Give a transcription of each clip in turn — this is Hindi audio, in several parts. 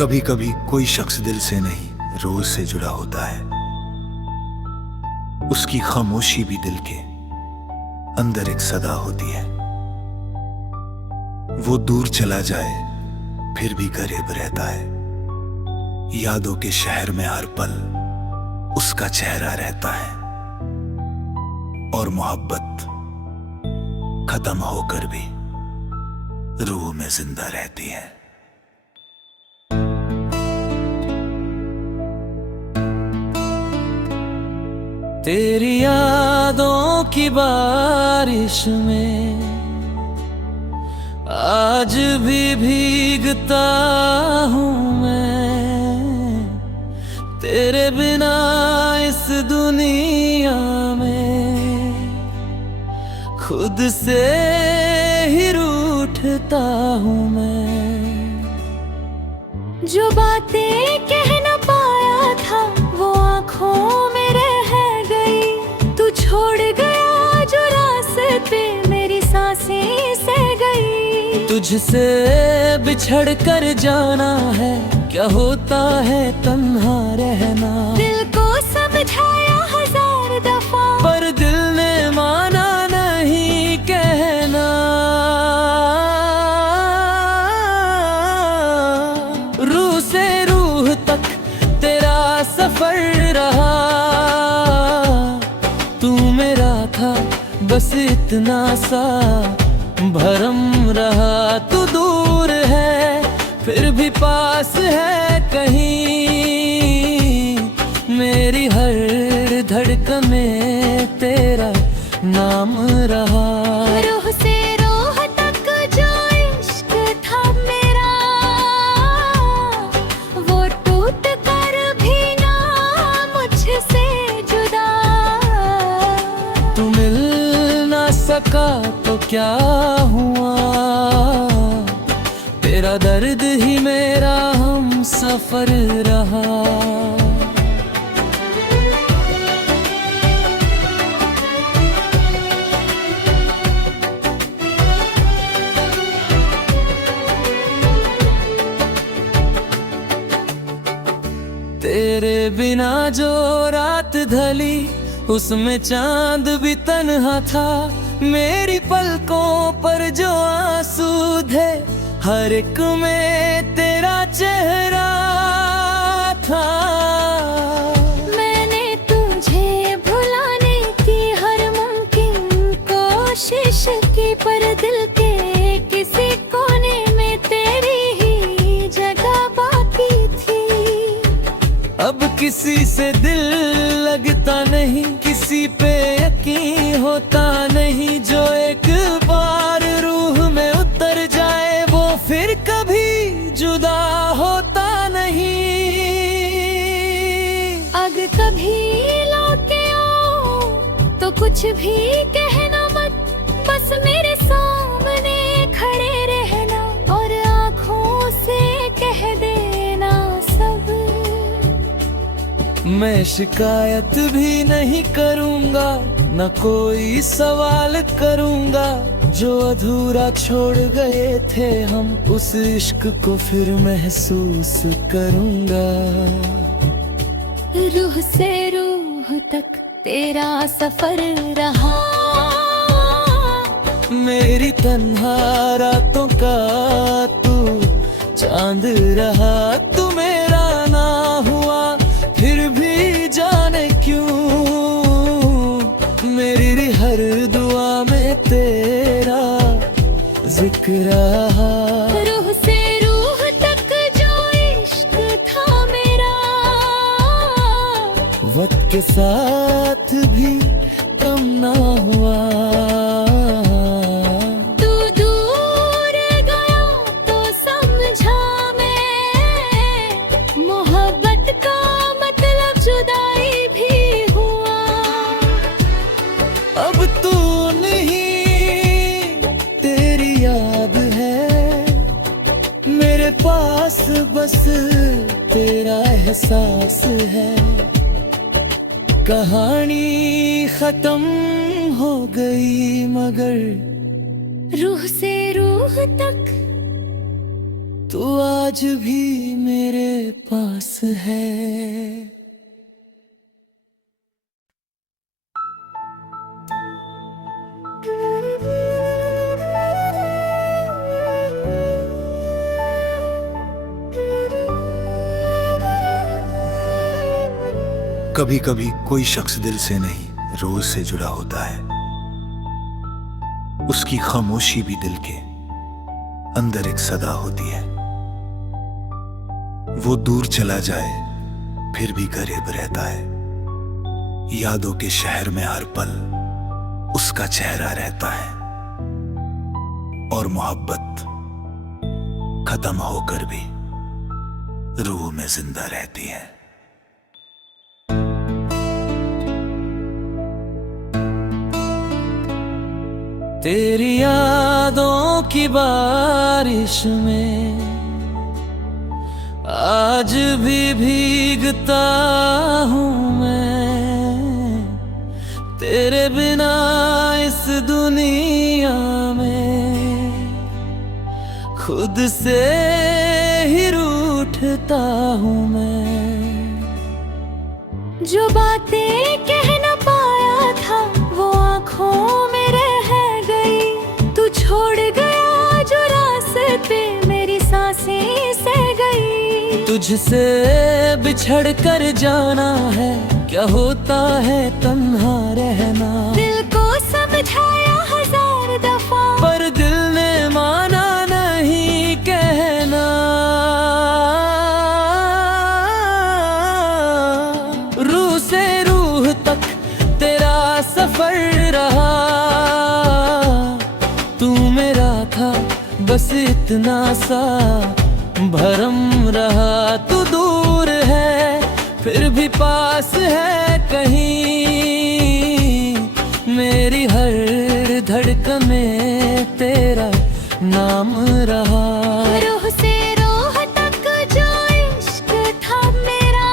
कभी कभी कोई शख्स दिल से नहीं रोज से जुड़ा होता है। उसकी खामोशी भी दिल के अंदर एक सदा होती है। वो दूर चला जाए फिर भी करीब रहता है। यादों के शहर में हर पल उसका चेहरा रहता है। और मोहब्बत खत्म होकर भी रूह में जिंदा रहती है। तेरी यादों की बारिश में आज भी भीगता हूँ मैं। तेरे बिना इस दुनिया में खुद से ही रूठता हूँ मैं। जो बातें कह न पाया था वो आँखों में रह गई। तू छोड़ गया जो रास्ते मेरी सांसें सह गई। तुझसे बिछड़ कर जाना है, क्या होता है तन्हा रहना। दिल को समझाया हजार दफा पर दिल ने माना नहीं कहना। रूह से रूह तक तेरा सफर रहा। तू मेरा था बस इतना सा भरम रहा। तू दूर है फिर भी पास है कहीं। मेरी हर धड़कन में तेरा नाम रहा। रूह से रूह तक जो इश्क था मेरा वो टूट कर भी ना मुझसे जुदा। तू मिल ना सका तो क्या हुआ, तेरा दर्द ही मेरा हम सफर रहा। तेरे बिना जो रात ढली उसमें चांद भी तन्हा था। मेरी पलकों पर जो आंसू थे हर एक में तेरा चेहरा था। मैंने तुझे भुलाने की हर मुमकिन कोशिश की पर दिल के किसी कोने में तेरी ही जगह बाकी थी। अब किसी से दिल लगता नहीं, किसी पे यकीन होता नहीं। जो एक बार रूह में उतर जाए वो फिर कभी जुदा होता नहीं। अगर कभी लौट आओ तो कुछ भी कहना मत, बस मेरे सामने खड़े रहना और आँखों से कह देना सब। मैं शिकायत भी नहीं करूँगा, न कोई सवाल करूँगा। जो अधूरा छोड़ गए थे हम उस इश्क को फिर महसूस करूँगा। रूह से रूह तक तेरा सफर रहा। मेरी तन्हा रातों का तू चांद रहा। तू मेरा ना हुआ फिर भी जाने क्यों। मेरी हर दुआ में तेरा जिक्र रहा। रूह से रूह तक जो इश्क था मेरा वक्त के साथ भी कम ना हुआ। तू दूर गया तो समझा मैं मोहब्बत का मतलब जुदाई भी हुआ। अब तू नहीं तेरी याद है मेरे पास, बस तेरा एहसास है। कहानी खत्म हो गई मगर रूह से रूह तक तू आज भी मेरे पास है। कभी कभी कोई शख्स दिल से नहीं रोज से जुड़ा होता है। उसकी खामोशी भी दिल के अंदर एक सदा होती है। वो दूर चला जाए फिर भी करीब रहता है। यादों के शहर में हर पल उसका चेहरा रहता है। और मोहब्बत खत्म होकर भी रूह में जिंदा रहती है। तेरी यादों की बारिश में आज भी भीगता हूँ मैं। तेरे बिना इस दुनिया में खुद से ही रूठता हूँ मैं। जो बातें कह न पाया था वो आँखों में रह गई। तू छोड़ गया जो रास्ते मेरी सांसें सह गई। तुझसे बिछड़ कर जाना है क्या होता है तन्हा रहना। दिल को समझाया हजार दफा पर दिल ने माना नहीं कहना। रूह से रूह तक तेरा सफर रहा। तू मेरा था बस इतना सा भरम रहा। तू दूर है फिर भी पास है कहीं। मेरी हर धड़कन में तेरा नाम रहा। रूह से रूह तक जो इश्क था मेरा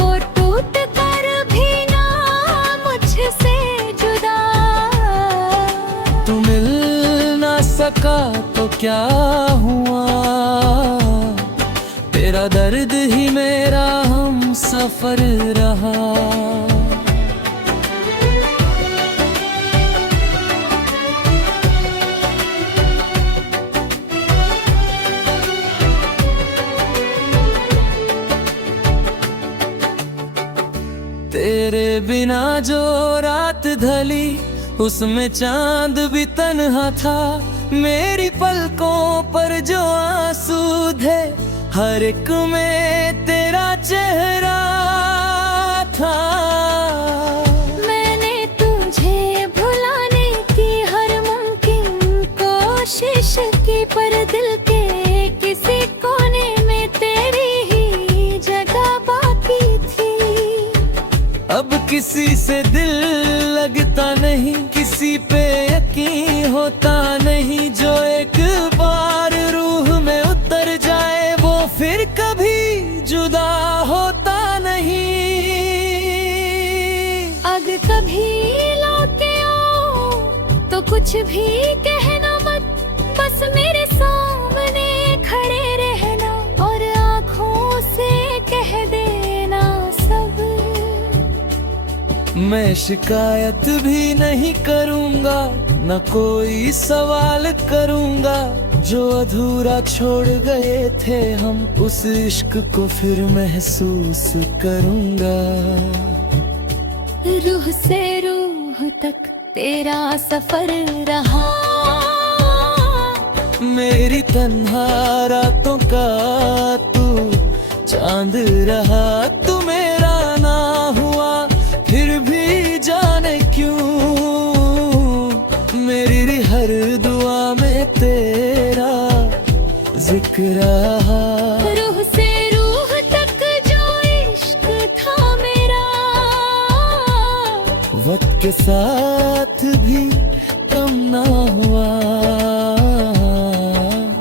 वो टूट कर भी ना मुझसे जुदा। तू मिल ना सका तो क्या हुआ। तेरा दर्द ही मेरा हम सफर रहा। तेरे बिना जो रात ढली उसमें चांद भी तन्हा था। मेरी पलकों पर जो आंसू थे हर एक में तेरा चेहरा था। मैंने तुझे भुलाने की हर मुमकिन कोशिश की पर दिल के किसी कोने में तेरी ही जगह बाकी थी। अब किसी से दिल लगता नहीं किसी पे यकीन होता नहीं। जो एक बार रूह में उतर जाए वो फिर कभी जुदा होता नहीं। अगर कभी लौटे आओ तो कुछ भी कहना मत। बस मेरे सामने खड़े रहना और आँखों से कह देना सब। मैं शिकायत भी नहीं करूँगा न कोई सवाल करूँगा। जो अधूरा छोड़ गए थे हम उस इश्क को फिर महसूस करूँगा। रूह से रूह तक तेरा सफर रहा। मेरी तन्हा रातों का तू चांद रहा। तू मेरा ना हुआ फिर भी जाने क्यों। मेरी हर दुआ में तेरा जिक्र रहा। रूह से रूह तक जो इश्क था मेरा वक्त के साथ भी कम ना हुआ।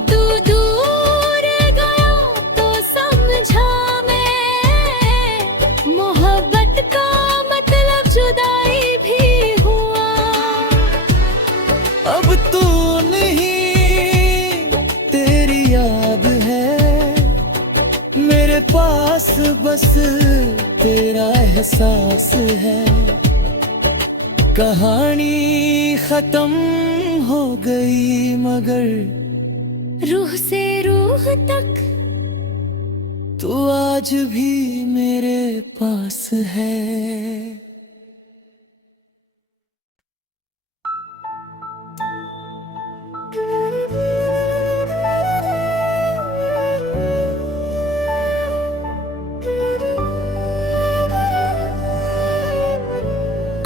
तू दूर गया तो समझा मैं मोहब्बत का मतलब जुदाई भी हुआ। अब तू नहीं पास बस तेरा एहसास है। कहानी खत्म हो गई मगर रूह से रूह तक तू आज भी मेरे पास है।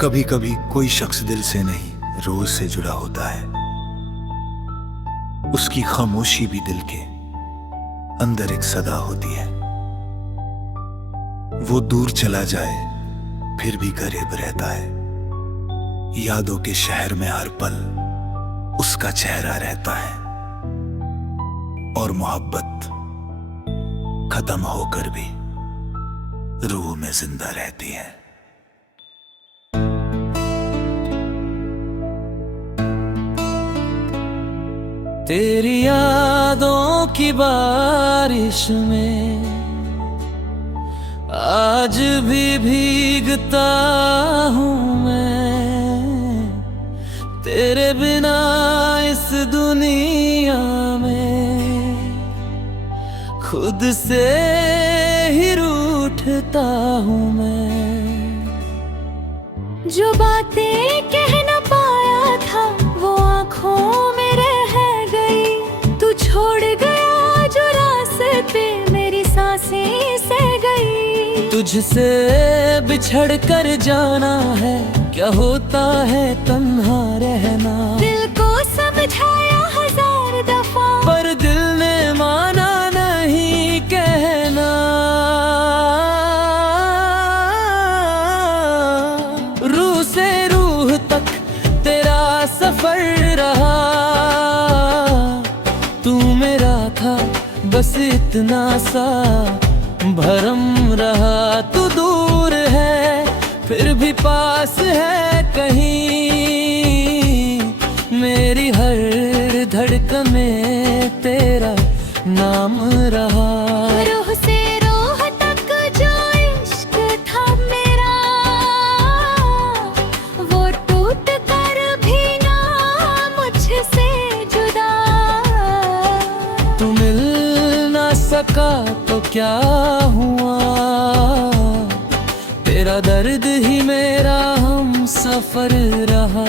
कभी कभी कोई शख्स दिल से नहीं रोज से जुड़ा होता है। उसकी खामोशी भी दिल के अंदर एक सदा होती है। वो दूर चला जाए फिर भी करीब रहता है। यादों के शहर में हर पल उसका चेहरा रहता है। और मोहब्बत खत्म होकर भी रूह में जिंदा रहती है। तेरी यादों की बारिश में आज भी भीगता हूँ मैं। तेरे बिना इस दुनिया में खुद से ही रूठता हूँ मैं। जो बातें कह न पाया था वो आँखों में रह गई। तू छोड़ गया जो रास्ते मेरी सांसें सह गई। तुझसे बिछड़ कर जाना है क्या होता है तन्हा रहना। दिल को समझाया हजार दफा पर दिल ने माना नहीं कहना। रूह से रूह तक तेरा सफर रहा। तू मेरा था बस इतना सा भरम रहा। तू दूर है फिर भी पास है कहीं। मेरी हर धड़कन में तेरा नाम रहा। रूह से रूह तक जो इश्क था मेरा वो टूट कर भी ना मुझसे जुदा। तू मिल ना सका तो क्या हुआ। तेरा दर्द ही मेरा हम सफर रहा।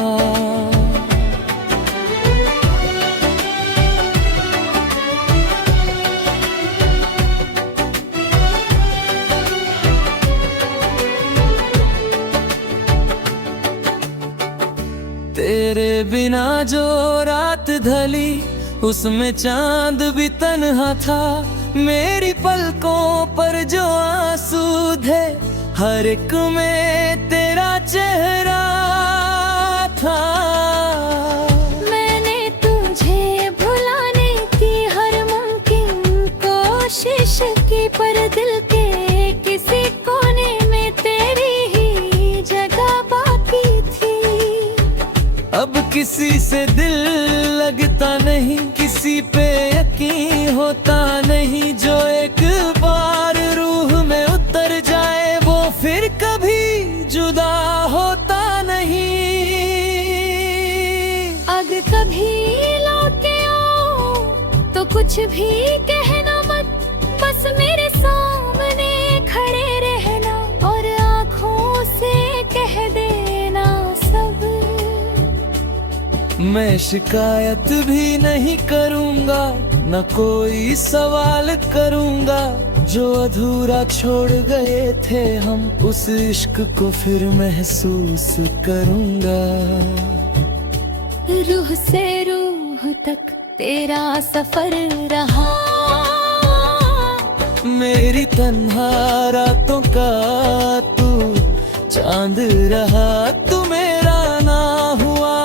तेरे बिना जो रात ढली उसमें चांद भी तन्हा था। मेरी पलकों पर जो आंसू थे हर एक में तेरा चेहरा था। मैंने तुझे भुलाने की हर मुमकिन कोशिश की पर दिल के किसी कोने में तेरी ही जगह बाकी थी। अब किसी से दिल लगता नहीं किसी पे यकीन होता नहीं। जो एक बार रूह में उतर जाए वो फिर कभी जुदा होता नहीं। अगर कभी लौटे आओ तो कुछ भी कहना मत। बस मेरे सामने खड़े रहना और आँखों से कह देना सब। मैं शिकायत भी नहीं करूँगा न कोई सवाल करूँगा। जो अधूरा छोड़ गए थे हम उस इश्क को फिर महसूस करूँगा। रूह से रूह तक तेरा सफर रहा। मेरी तन्हा रातों का तू चांद रहा। तू मेरा ना हुआ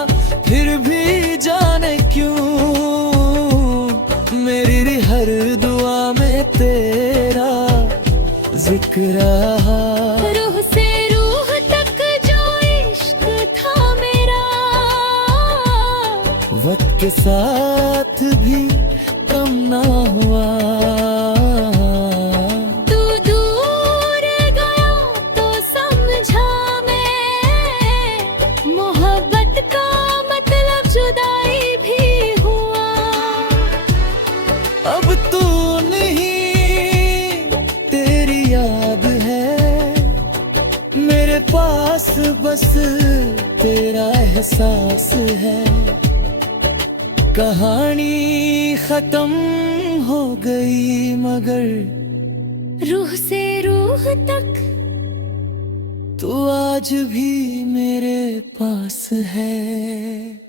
फिर भी जाने क्यों। मेरी हर दुआ में तेरा जिक्र रहा। रूह से रूह तक जो इश्क था मेरा वक्त के साथ भी कम ना हुआ। तू अब तू नहीं, तेरी याद है मेरे पास, बस तेरा एहसास है। कहानी खत्म हो गई मगर रूह से रूह तक तू आज भी मेरे पास है।